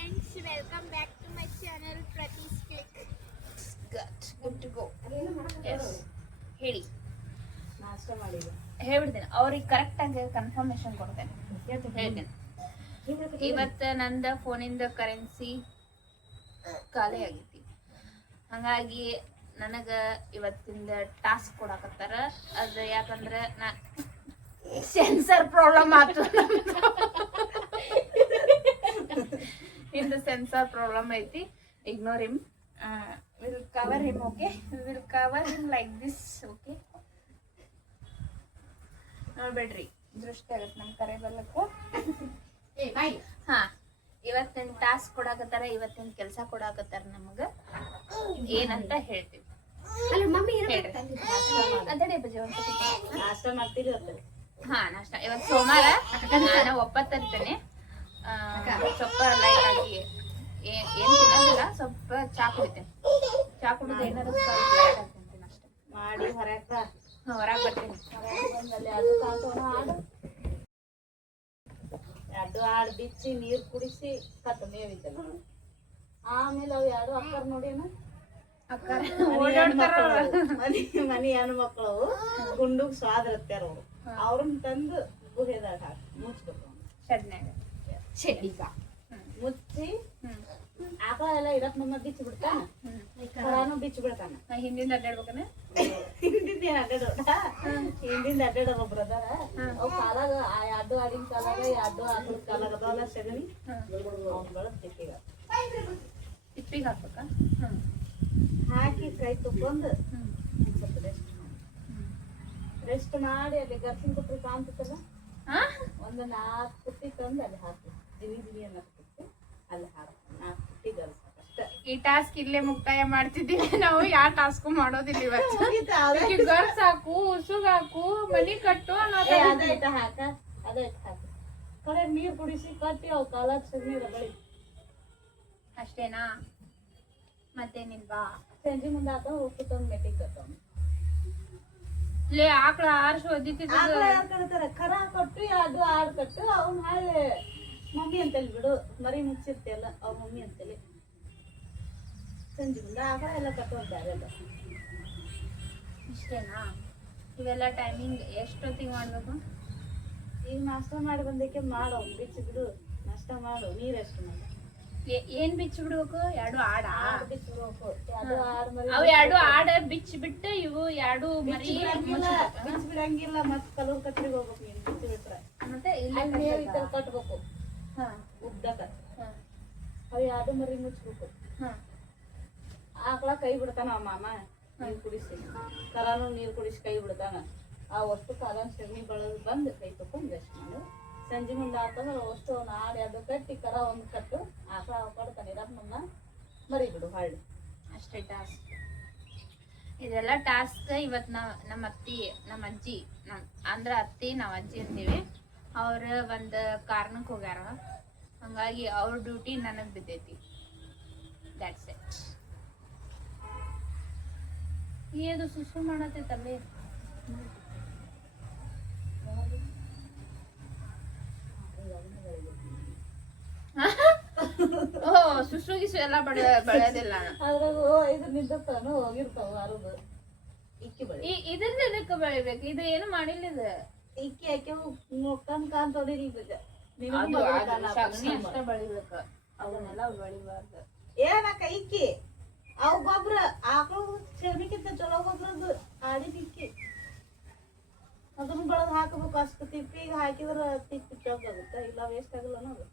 friends, welcome back to my channel Prati's Click. Good to go. Yes. ಹೇಳಿ ನಾಷ್ಟ ಮಾಡಿದ್ರು ಹೇಳ್ಬಿಡ್ತೇನೆ ಅವ್ರಿಗೆ ಕರೆಕ್ಟ್ ಆಗಿ ಕನ್ಫರ್ಮೇಶನ್ ಕೊಡ್ತೇನೆ ಹೇಳ್ತೇನೆ. ಇವತ್ತು ನಂದ ಫೋನಿಂದ ಕರೆನ್ಸಿ ಖಾಲಿ ಆಗೈತಿ, ಹಂಗಾಗಿ ನನಗ ಇವತ್ತಿಂದ ಟಾಸ್ಕ್ ಕೊಡಾಕತ್ತಾರ. ಅದು ಯಾಕಂದ್ರೆ ನಾ ಸೆನ್ಸರ್ ಪ್ರಾಬ್ಲಮ್ ಆಯ್ತು, ಇಂದ ಸೆನ್ಸರ್ ಪ್ರಾಬ್ಲಮ್ ಐತಿ. Ignore him, will cover him. Okay, will cover him like this. Okay, ನೋಡ್ಬೇಡ್ರಿ, ದೃಷ್ಟಿ ಆಗತ್ತೆ ನಮ್ ಕರೆ ಬರ್ಲಕ್ಕೂ. ಹಾ, ಇವತ್ತಿನ ಟಾಸ್ಕ್ ಕೊಡಾಕತ್ತಾರ, ಇವತ್ತಿನ ಕೆಲಸ ಕೊಡಾಕತ್ತಾರ ನಮಗ. ಏನಂತ ಹೇಳ್ತೀವಿ. ಅಲ್ಲ ಮಮ್ಮಿ ಅಂತೇಳಿ ಬಜಿ ನಾಷ್ಟ ಮಾಡ್ತೀರಿ ಹಾ, ನಾಷ್ಟ. ಇವತ್ತು ಸೋಮವಾರ, ನಾನು ಒಪ್ಪತ್ತು ತರ್ತೇನೆ. ಸ್ವಲ್ಪ ಲೈಟ್ ಆಗಿ ಏನ್ ತಿನ್ನೋದಿಲ್ಲ, ಸ್ವಲ್ಪ ಚಾ ಕುಡಿತೇನೆ. ಚಾ ಕುಡಿದು ಏನಾದ್ರು ಸ್ವಲ್ಪ ಲೈಟ್ ಆಗಿ ತಿಂತೀನಿ ಅಷ್ಟೇ. ಮಾಡಿ ಹೊರಕ ಹೊರಗೆ ಬರ್ತೀನಿ. ಹೊರಗೆ ಬಂದಲ್ಲಿ ಅದು ಕಾಂತವನ ಹಾಡು ಎರಡು ಹಾಡು ಬಿಚ್ಚಿ ನೀರು ಕುಡಿಸಿ ಕತ್ತ ಮೇವಿದ್ದಲ್ಲ. ಆಮೇಲೆ ಅವು ಎರಡು ಅಕ್ಕರ್ ನೋಡಿನ ಮನಿ ಹೆಣ್ಣು ಮಕ್ಕಳು ಗುಂಡುಗ್ ಸ್ವಾದರತ್ತಾರ ಅವ್ರು. ಅವ್ರನ್ನ ತಂದು ಗುಹೆದಾಗ ಹಾಕಿ ಮುಚ್ಬೇಕು. ಶೆಡ್ನ್ಯಾಗ ಮುಚ್ಚಿ ಆಕಳ ಎಲ್ಲ ಇಡಕ್ ನಮ್ಮ ಬಿಚ್ಚಿ ಬಿಡ್ತಾನ, ಕರಾನು ಬಿಚ್ಚಿ ಬಿಡ್ತಾನ. ಹಿಂದಿಂದ ಅಡ್ಡಾಡ್ಬೇಕನ, ಹಿಂದಿಂದ ಏನ್ ಅಡ್ಡಾಡ ಹಿಂದಿಂದ ಅಡ್ಡಾಡ ಒಬ್ರು ಅದಾರ. ಅವ್ ಕಾಲಾಗ ಆ ಎರಡು ಆಡಿನ ಕಾಲಾಗ ಎರಡು ಆಕಳ ಕಾಲಾಗ ಅದಾವಲ್ಲ ಸಗಣಿ, ಅವ್ಗಳ ತಿಪ್ಪಿಗ ತಿಪ್ಪಿಗೆ ಹಾಕ್ಬೇಕಾ? ಹಾಕಿ ಕೈ ತಗೊಂಡು ಸ್ವಲ್ಪ ರೆಸ್ಟ್ ಮಾಡಿ ಅಲ್ಲಿ ಗರ್ಸಿನ ಕುಟ್ರಿ ಕಾಣ್ತಲ್ಲ, ಒಂದು 4 ಪುಟ್ಟಿ ತಂದು ಅಲ್ಲಿ ಹಾಕಿ ದಿವಿ ಅನ್ನಕ್ಕೆ ಅಲ್ಲಿ ಹಾಕಿ 4 ಪುಟ್ಟಿ ಗರ್ಸ್ಬೇಕಷ್ಟೆ. ಈ ಟಾಸ್ಕ್ ಇಲ್ಲೇ ಮುಕ್ತಾಯ ಮಾಡ್ತಿದ್ದೀವಿ ನಾವು. ಯಾವ ಟಾಸ್ಕ್ ಮಾಡೋದಿಲ್ಲ ಇವತ್ತು. ಗರ್ಸ್ ಹಾಕು, ಉಸುಗ್ ಹಾಕು, ಮನಿ ಕಟ್ಟು ಅದೈತ ಹಾಕ, ಅದೈತ ಹಾಕಿ ಕಡೆ ನೀರು ಕುಡಿಸಿ ಕಟ್ಟಿ ಅವು ಕಾಲಾಗ ಸಗಣಿ ರಗಳಿ ಅಷ್ಟೇನಾ, ಮತ್ತೇನಿಲ್ವಾ? ಸಂಜೆ ಮುಂದೆ ಆತ ಉಪ್ಪು ತಂದು ಮೆಟ್ಟಿಗೆ ಕಟ್ಟವ್. ಲೇ ಆಕಳ ಆರ್ಸಿ ಒದ್ದಿತ್ತಿದ್ದ ಕಟ್ತಾರ ಕರ ಕೊಟ್ಟು ಎರಡು ಆಡು ಕಟ್ಟು ಅವ್ನ ಹಾಳೆ ಮಮ್ಮಿ ಅಂತಲ್ಲಿ ಬಿಡು, ಮರಿ ಮುಚ್ಚಿರ್ತಿಯಲ್ಲ ಅವ್ರ ಮಮ್ಮಿ ಅಂತಲ್ಲಿ. ಸಂಜೆ ಮುಂದೆ ಆಕಳ ಎಲ್ಲ ಕಟ್ಟೋದು ಬೇರೆ ಅಲ್ಲ. ಇಷ್ಟೇನಾ? ಇವೆಲ್ಲ ಟೈಮಿಂಗ್ ಎಷ್ಟೊತ್ತಿಗೆ ಮಾಡ್ಬೇಕು? ಈಗ ನಾಷ್ಟ ಮಾಡಿ ಬಂದಕ್ಕೆ ಮಾಡೋ ಬಿಚ್ಚಿ ಬಿಡು, ನಾಷ್ಟ ಮಾಡು, ನೀರೆಷ್ಟು ಮಾಡು. ಏನ್ ಬಿಚ್ಚಿ ಬಿಡ್ಬೇಕು? ಎರಡು ಆಡ ಬಿಚ್ಚಿ ಬಿಡ್ಬೇಕು. ಅದು ಆಡು ಮರಿ ಅವು ಎರಡು ಆಡ ಬಿಚ್ಚಿ ಬಿಟ್ಟು ಇವು ಎರಡು ಮರಿ ಬಿಚ್ಚಿ ಬಿಡಂಗಿಲ್ಲ. ಮತ್ತೆ ಕಲೂರ್ ಕತ್ರಿಗೆ ಹೋಗ್ಬೇಕು ನೀನು ಬಿಚ್ಚಿ ಬಿಟ್ರೆ. ಮತ್ತೆ ಅಲ್ಲಿ ಮೇವು ಈ ತರ ಕಟ್ಬೇಕು ಉದ್ದಕ. ಅವು ಎರಡು ಮರಿ ಮುಚ್ಬೇಕು. ಆಕಳ ಕೈ ಬಿಡ್ತಾನ ಅವ ಮಾಮ ನೀರು ಕುಡಿಸಿ, ಕರಾನು ನೀರು ಕುಡಿಸಿ ಕೈ ಬಿಡ್ತಾನ. ಆ ಅಷ್ಟು ಕಾಲನ್ ಸಗಣಿ ಬಳದು ಬಂದು ಕೈ ತಕೊಂಡು ರೆಸ್ಟ್ ಮಾಡು. ಸಂಜೆ ಮುಂದೆ ಆತಂದ್ರೆ ಅಷ್ಟು ಅವ್ನು ಆಡಿ ಅದು ಕಟ್ಟಿ ಕರ ಒಂದು ಕಟ್ಟು ಆಕಳ ಕೊಡ್ತಾನೆ ಇರಪ್ಪ ನಮ್ಮ ಮರಿ ಬಿಡು ಹಳ್ಳಿ. ಅಷ್ಟೇ ಟಾಸ್ಕ್. ಇದೆಲ್ಲ ಟಾಸ್ಕ್ ಇವತ್ತು ನಮ್ಮ ಅತ್ತಿ, ನಮ್ಮ ಅಜ್ಜಿ, ಅಂದ್ರ ಅತ್ತಿ ನಾವು ಅಜ್ಜಿ ಅಂತೀವಿ. ಅವ್ರ ಒಂದು ಕಾರಣಕ್ಕೆ ಹೋಗ್ಯಾರ, ಹಂಗಾಗಿ ಅವ್ರ ಡ್ಯೂಟಿ ನನಗೆ ಬಿದ್ದೈತಿ. That's it. ಏದು ಸುಸು ಮಾಡತ್ತೈತಲ್ಲೇ. ಓ, ಸುಸುಗಿಸು ಎಲ್ಲ ಬೆಳೆಯೋದಿಲ್ಲ. ಅದ್ರಾಗ ಇದು ನಿಂದಿರ್ತಾನು ಹೋಗಿರ್ತಾವ ಅರುದು ಇಕ್ಕಿ ಬಳಿ. ಇದ್ರದ್ದು ಇದಕ್ಕೆ ಬೆಳಿಬೇಕು, ಇದು ಏನು ಮಾಡಿಲ್ಲ. ಇದು ಇಕ್ಕಿ ಹಾಕಿ ಮುಕ್ಕನ್ ಕಾನ್ ತೊಡಿಲಿಲ್ಲ. ಅಷ್ಟ ಬೆಳಿಬೇಕು, ಅವನ್ನೆಲ್ಲ ಬೆಳಿಬಾರ್ದು. ಏನಕ್ಕ ಇಕ್ಕಿ ಅವು ಗೊಬ್ರ ಆಕಳು ಸಗಣಿಗಿಂತ ಚಲೋ ಗೊಬ್ರದ್ದು ಆಡಿನ ಇಕ್ಕಿ ಅದನ್ನ ಬೆಳೆದು ಹಾಕಬೇಕು. ಅಷ್ಟು ತಿಪ್ಪಿಗೆ ಹಾಕಿದ್ರೆ ತಿಪ್ಪಿ ಚೌಕಾಗುತ್ತೆ, ಇಲ್ಲ ವೇಸ್ಟ್ ಆಗಲ್ಲ ಅನ್ನೋದು.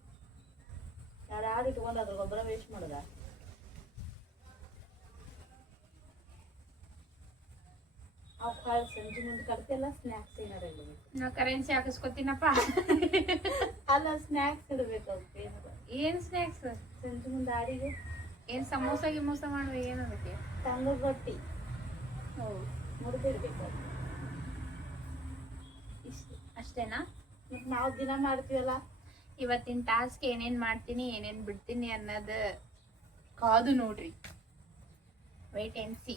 ಎರಡು ಆಡಿ ಇಟ್ಕೊಂಡು ಅದ್ರ ಗೊಬ್ಬರ ವೇಸ್ಟ್ ಮಾಡುದ. ಅವು ಕಾಳು ಸಂಜೆ ಮುಂದೆ ಕಟ್ತಿಯಲ್ಲ, ಸ್ನ್ಯಾಕ್ಸ್ ಏನಾರ ಇಡಬೇಕು. ನಾ ಕರೆನ್ಸಿ ಹಾಕಿಸ್ಕೊತೀನಪ್ಪ. ಅಲ್ಲ ಸ್ನ್ಯಾಕ್ಸ್ ಇಡಬೇಕು. ಅದಕ್ಕೆ ಏನ್ ಸ್ನ್ಯಾಕ್ಸ್? ಸಂಜೆ ಮುಂದೆ ಆಡಿಗೆ ಏನ್ ಸಮೋಸ ಗಿಮೋಸ ಮಾಡುವ? ಏನು ಅದಕ್ಕೆ? ತಂಗದ ರೊಟ್ಟಿ ಮುರಿದಿರ್ಬೇಕು. ಇಷ್ಟು ಅಷ್ಟೇನಾ? ಮತ್ತೆ ನಾವು ದಿನ ಮಾಡ್ತೀವಲ್ಲ. ಇವತ್ತಿನ ಟಾಸ್ಕ್ ಏನೇನ್ ಮಾಡ್ತೀನಿ ಏನೇನ್ ಬಿಡ್ತೀನಿ ಅನ್ನೋದು ಕಾದು ನೋಡ್ರಿ. Wait and C.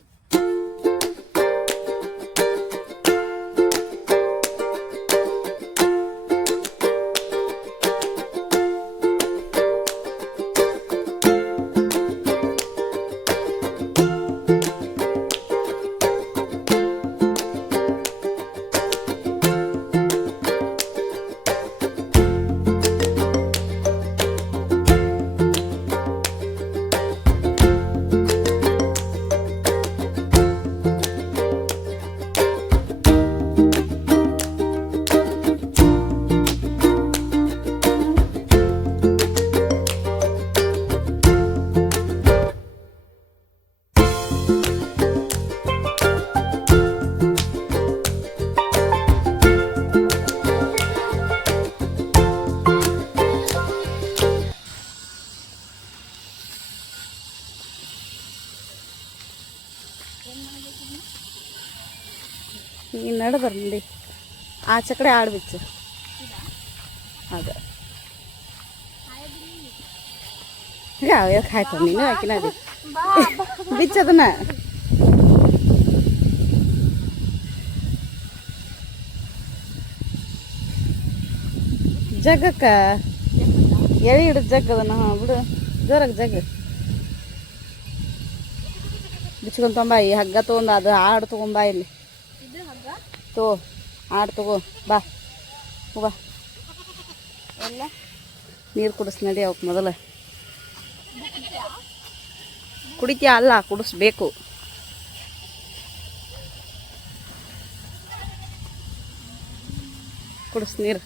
ನಡಬರ್ ನೋಡಿ ಆಚೆ ಕಡೆ ಆಡ್ ಬಿಚ್ಚು ಅದ ಯಾವ ಆಯ್ತು ನೀನು ಹಾಕಿನ ಅದು ಬಿಚ್ಚದನ್ನ ಜಗ್ಗಕ್ಕ ಎಳಿ ಹಿಡಿದು ಜಗ್ಗದನ ಹಾಂ ಬಿಡು ಜೋರಾಗ ಜಗ್ಗ ಬಿಚ್ಕೊಂಡ್ ತೊಂಬ ಈ ಹಗ್ಗ ತೊಗೊಂಡು ಅದು ಆಡು ತೊಗೊಂಬ ಇಲ್ಲಿ ತೋ ಆಡು ತಗೋ ಬಾ ಹೋಗ ಎಲ್ಲ ನೀರು ಕುಡಿಸ್ ನಡಿ ಅವಕ್ಕೆ ಮೊದಲ ಕುಡಿತೀಯ ಅಲ್ಲ ಕುಡಿಸ್ಬೇಕು ಕುಡಿಸ್ ನೀರು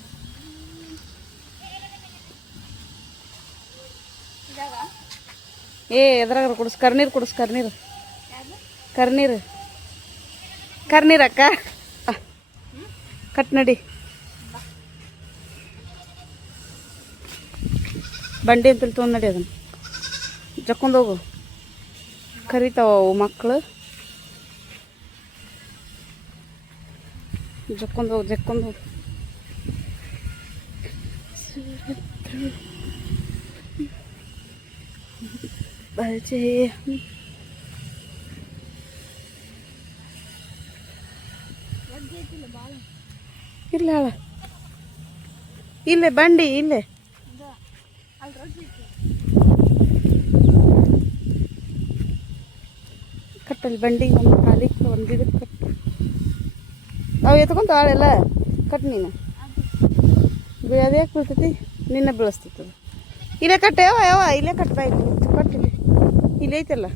ಎದ್ರಾಗ ಕುಡಿಸ್ ಕರ್ನೀರು ಕುಡಿಸ್ ಕರ್ನೀರು ಕರ್ನೀರು ಕರ್ನೀರಕ್ಕ ಕಟ್ ನಡಿ ಬಂಡಿ ಅಂತಲ್ಲಿ ತೊಗೊಂಡು ನಡಿ ಅದನ್ನು ಜಕ್ಕೊಂಡು ಹೋಗು ಕರಿತಾವ ಅವು ಮಕ್ಕಳು ಜಕ್ಕೊಂಡು ಹೋಗು ಜಕ್ಕೊಂಡು ಹೋಗು ಬಲ್ಚೆ ಇಲ್ಲ ಇಲ್ಲೇ ಬಂಡಿ ಇಲ್ಲೇ ಕಟ್ಟಲ್ಲಿ ಬಂಡಿಗೆ ಒಂದು ಕಾಲಿಗೆ ಒಂದು ಇದಕ್ಕೆ ಕಟ್ಟು ಅವು ಎತ್ಕೊಂತ ಆಳೆಲ್ಲ ಕಟ್ ನೀನು ಅದು ಯಾಕೆ ಬೀಳ್ತೈತಿ ನಿನ್ನ ಬೀಳಿಸ್ತೈತದ ಇಲ್ಲೇ ಕಟ್ಟೆ ಯಾವ ಇಲ್ಲೇ ಕಟ್ಟ ಇಲ್ಲಿ ಕಟ್ಟಿಲ್ಲ ಇಲ್ಲೇ ಐತಲ್ಲ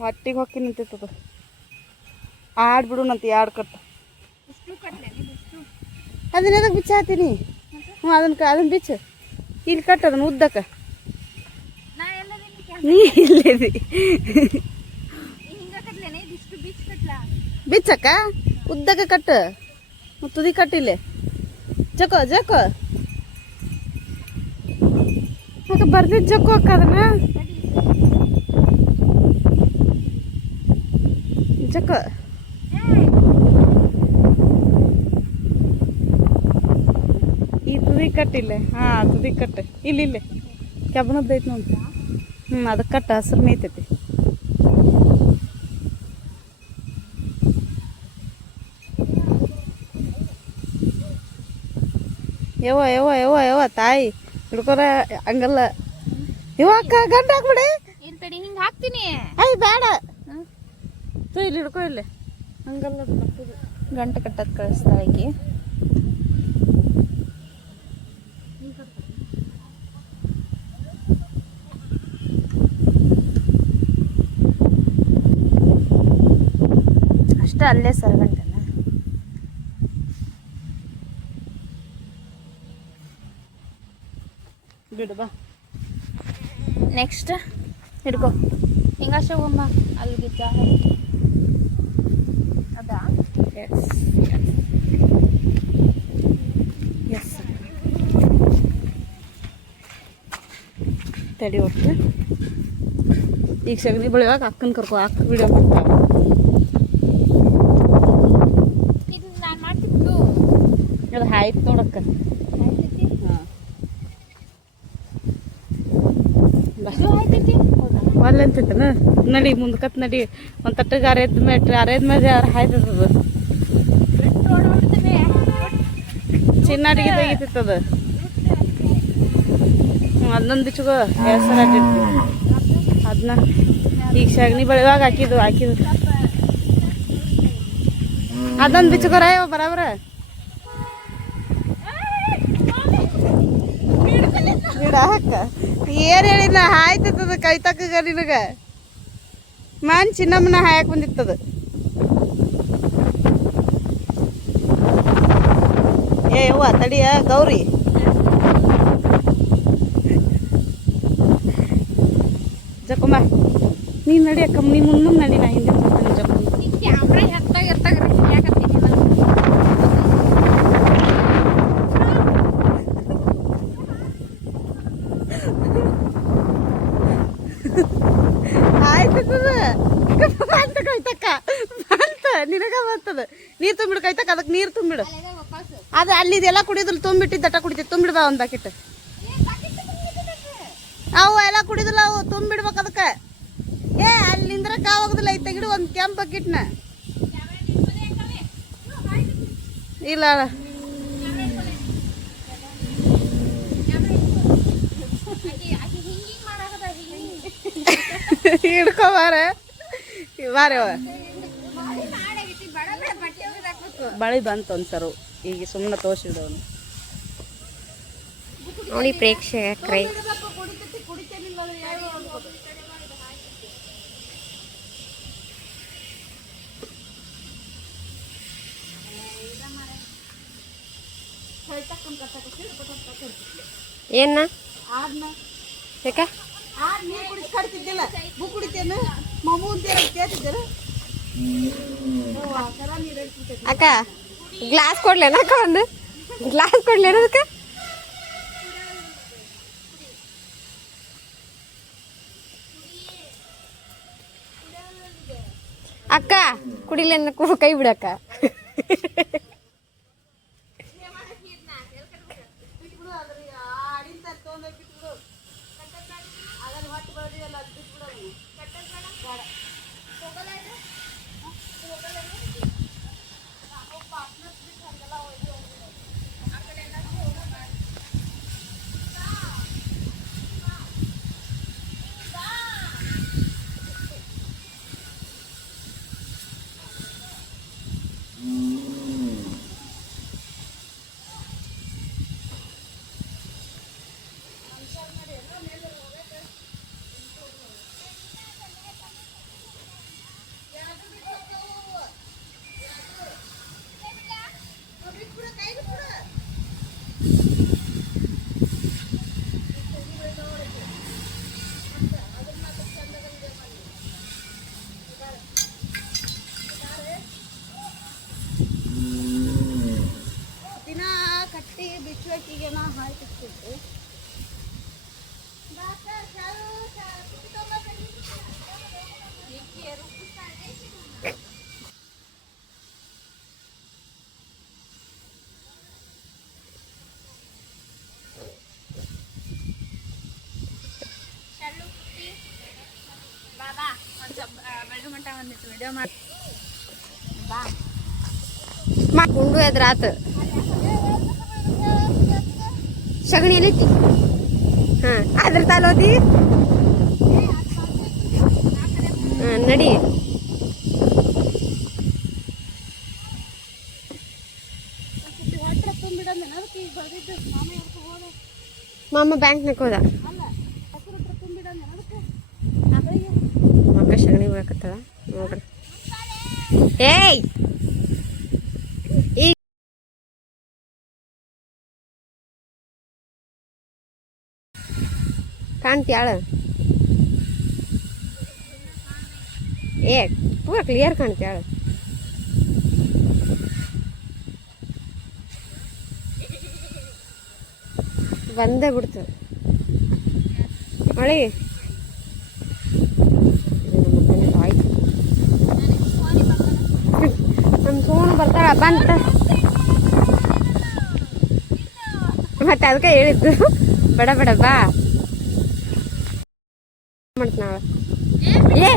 ಹೊಟ್ಟಿಗೆ ಹೊಕ್ಕಿ ನಿಂತೈತದ ಆಡ್ಬಿಡುನಂತ ಎರಡು ಕಟ್ಟು ಅದನ್ನ ಎದಕ್ಕೆ ಬಿಚ್ಚಾತೀನಿ ಹ್ಞೂ ಅದನ್ನ ಬಿಚ್ಚು ಇಲ್ಲಿ ಕಟ್ಟು ಅದನ್ನ ಉದ್ದಕ್ಕೆ ನೀ ಇಲ್ಲೇದಿ ಬಿಚ್ಚಕ್ಕ ಉದ್ದಕ್ಕೆ ಕಟ್ಟು ತುದಿ ಕಟ್ಟಿಲ್ಲೇ ಜಕೋ ಜಕೋ ಅಕ್ಕ ಬರ್ದಿದ್ದು ಜಕ್ಕು ಅಕ್ಕ ಅದನ್ನ ಜಕ್ಕು ಈ ತುದಿ ಕಟ್ಟಿಲ್ಲೇ ಹಾಂ ತುದಿ ಕಟ್ಟು ಇಲ್ಲೇ ಕೆಬ್ಬನದ್ದೈತೆ ನೋಡಿ ಅದಕ್ಕೆ ಕಟ್ಟ ಹಸಿರು ಮೇಯ್ತೈತಿ ಯವ್ವ ತಾಯಿ ಹಿಡ್ಕೊರ ಹಂಗಲ್ಲ ಇವ ಅಕ್ಕ ಗಂಟು ಹಾಕ್ಬಿಡಿ ಹಿಂಗೆ ಹಾಕ್ತೀನಿ ಅಯ್ಯ ಬೇಡ ಇಲ್ಲಿ ಹಿಡ್ಕೊ ಇಲ್ಲಿ ಹಂಗಲ್ಲ ಗಂಟು ಕಟ್ಟೋದು ಕಳಿಸ್ತಾಳೆ ಅಷ್ಟೇ ಅಲ್ಲೇ ಸರ್ ಗಂಟೆನ ಬಿಡು ಬಾ ನೆಕ್ಸ್ಟ್ ಹಿಡ್ಕೊ ಹಿಂಗಾಶ ಹೋಗಮ್ಮ ಅಲ್ಲಿ ಬಿದ್ದ ಅದಾ ಎಸ್ ಎಸ್ ತಡಿ ಒಟ್ಟು ಈಗ ಸಗಣಿ ಬೆಳೆಯುವಾಗ ಅಕ್ಕನ ಕರ್ಕೊ ಅಕ್ಕ ವಿಡಿಯೋ ಮಾಡ್ತಾವ ಇದು ನಾನು ಮಾಡ್ತಿದ್ದು ಅದು ಆಯ್ತು ನೋಡಕ್ಕ ಒಲ್ಲೆ ಅಂತೈತನ ನಡಿ ಮುಂದಕತ್ ನಡಿ ಒಂದು ತಟ್ಟಗೆ ಅರೇದ್ ಮೇಲೆ ಹಾಯ್ತದ ಚಿನ್ನಾಡಿಗೆ ತೆಗಿತದ ಅದನ್ನೊಂದು ಬಿಚ್ಚುಗೋ ಹೆಸರು ಹಾಕಿರ್ತೀವಿ ಅದನ್ನ ಈಗ ಸಗಣಿ ಬೆಳೆಯುವಾಗ ಹಾಕಿದ್ದು ಅದೊಂದು ಬಿಚ್ಚುಗೋರ ಬರಾಬರ ಗಿಡ ಹಾಕ ಏನು ಹೇಳಿಲ್ಲ ಹಾಯ್ತದ ಕೈ ತಕ್ಕ ನಿನಗ ಮಾನ್ ಚಿನ್ನಮ್ಮನ ಹಾಯಕ್ ಬಂದಿರ್ತದ ಏ ಯವ್ವ ತಡಿಯ ಗೌರಿ ಜಕ್ಕಮ್ಮ ನೀನು ನಡಿ ಅಕ್ಕ ನೀ ಮುಂದೆ ನಡಿ ನಾ ಹಿಂದೆ ಬರ್ತಾನೆ ಜಕ್ಕಮ್ಮ ಕ್ಯಾಮ್ರಾ ಎತ್ತಾಗ ಆಯ್ತದ ಬಂತ ಕೈತಕ್ಕ ಬಂತ ಆಗ್ತದ. ನೀರ್ ತುಂಬಿಡು ಕೈತಕ್ಕ, ಅದಕ್ಕೆ ನೀರ್ ತುಂಬಿಡು. ಅದು ಅಲ್ಲಿ ಇದೆಲ್ಲ ಕುಡಿಯೋದಿಲ್ಲ, ತುಂಬಿಟ್ಟಿದ್ದು ದಟ್ಟ ಕುಡಿತೈತಿ. ತುಂಬಿಡ್ಬಾ ಒಂದ್ ಬಕೆಟ್. ಅವು ಎಲ್ಲ ಕುಡಿದಿಲ್ಲ, ಅವು ತುಂಬಿಡ್ಬೇಕು ಅದಕ್ಕೆ. ಏ ಅಲ್ಲಿಂದ್ರ ಕಾವಾಗುದಿಲ್ಲ, ಐ ತೆಗಿಡು ಒಂದ್ ಕೆಂಪ್ ಬಕೆಟ್ನ. ಇಲ್ಲ ಹಿಡ್ಕೊ ಬಾರೆ ಬಳಿ ಬಂತು ಒಂದ್ಸರು. ಈಗ ಸುಮ್ಮನೆ ತೋರ್ಸಿದವನು ನೋಡಿ ಪ್ರೇಕ್ಷಕರೇ. ಏನ ಯಾಕ ಕಡ್ತಿದ್ದಿಲ್ಲ ಬು ಕುಡಿತೇನು ಮಮ್ಮು ಅಂತ ಕೇಳ್ತಿದ್ದೇನೆ. ಅಕ್ಕ ಗ್ಲಾಸ್ ಕೊಡ್ಲೇನ ಅಕ್ಕ, ಒಂದು ಗ್ಲಾಸ್ ಕೊಡ್ಲೇನ ಅದಕ್ಕೆ? ಅಕ್ಕ ಕುಡಿಲೇನ ಕೈ ಬಿಡಕ್ಕ. ಕುಂಡು ಎದ್ರಾತ ಸಗಣಿ ಎಲ್ಲೈತಿ. ಹಾ ಅದ್ರ ತಾಲೋದಿ ನಡಿ. ಮಾಮ ಬ್ಯಾಂಕ್ನಾಗ ಹೋದ. ಮಕ್ಕ ಸಗಣಿ ಬರಕತ್ತದ ನೋಡ್ರಿ. ಏಯ್ ಈ ಕಾಣ್ತ್ಯಾಳ? ಏ ಪೂರ ಕ್ಲಿಯರ್ ಕಾಣ್ತ್ಯಾಳ. ಬಂದೇ ಬಿಡ್ತು ಮಳಿ. ನಮ್ಮ ಸೋನು ಬರ್ತಾಳ ಬಂತ ಮತ್ತೆ ಅದಕ್ಕೆ ಹೇಳಿದ್ದು ಬಡ ಬಡ ಬಾ ಮಾಡ್ತ ನಾವ. ಏ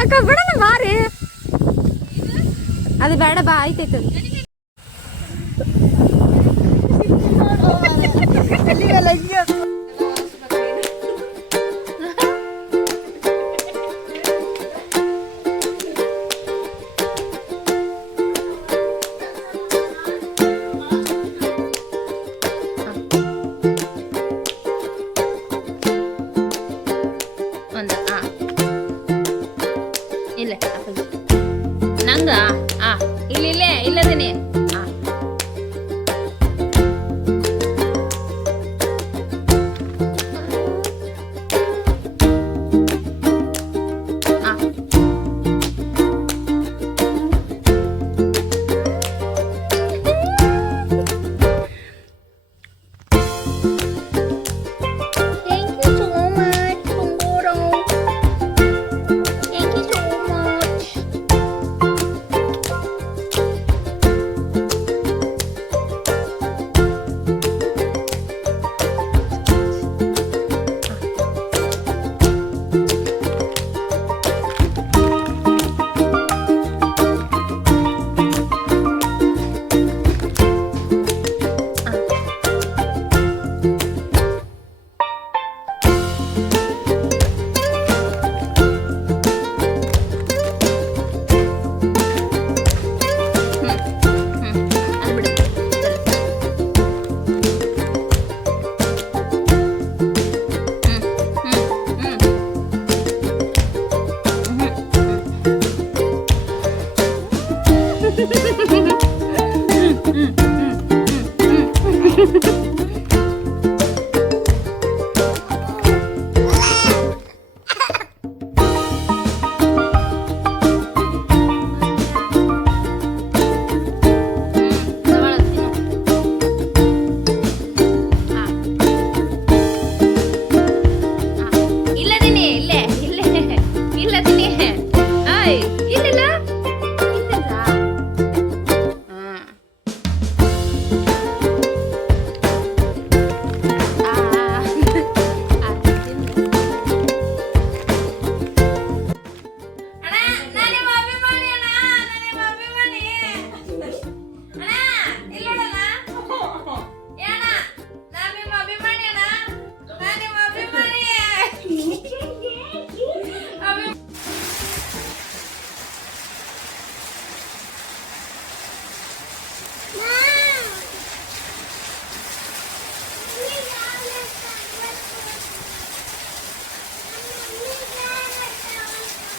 ಅಕ್ಕ ಬಿಡಲ್ಲ ಬಾರಿ, ಅದು ಬೇಡ ಬಾ ಆಯ್ತಾಯ್ತು. ಇಲ್ಲ ನಂಗ ಇಲ್ಲೇ ಇಲ್ಲದೇನೆ.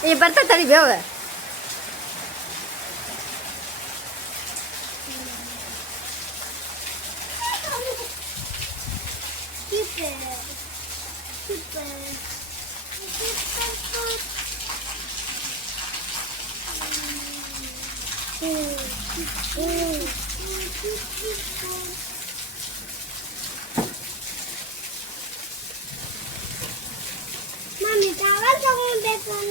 ಈ ಬರ್ತಾ ತಡಿ ಬೇವ Super. Super. Mami, tawar tawar betul.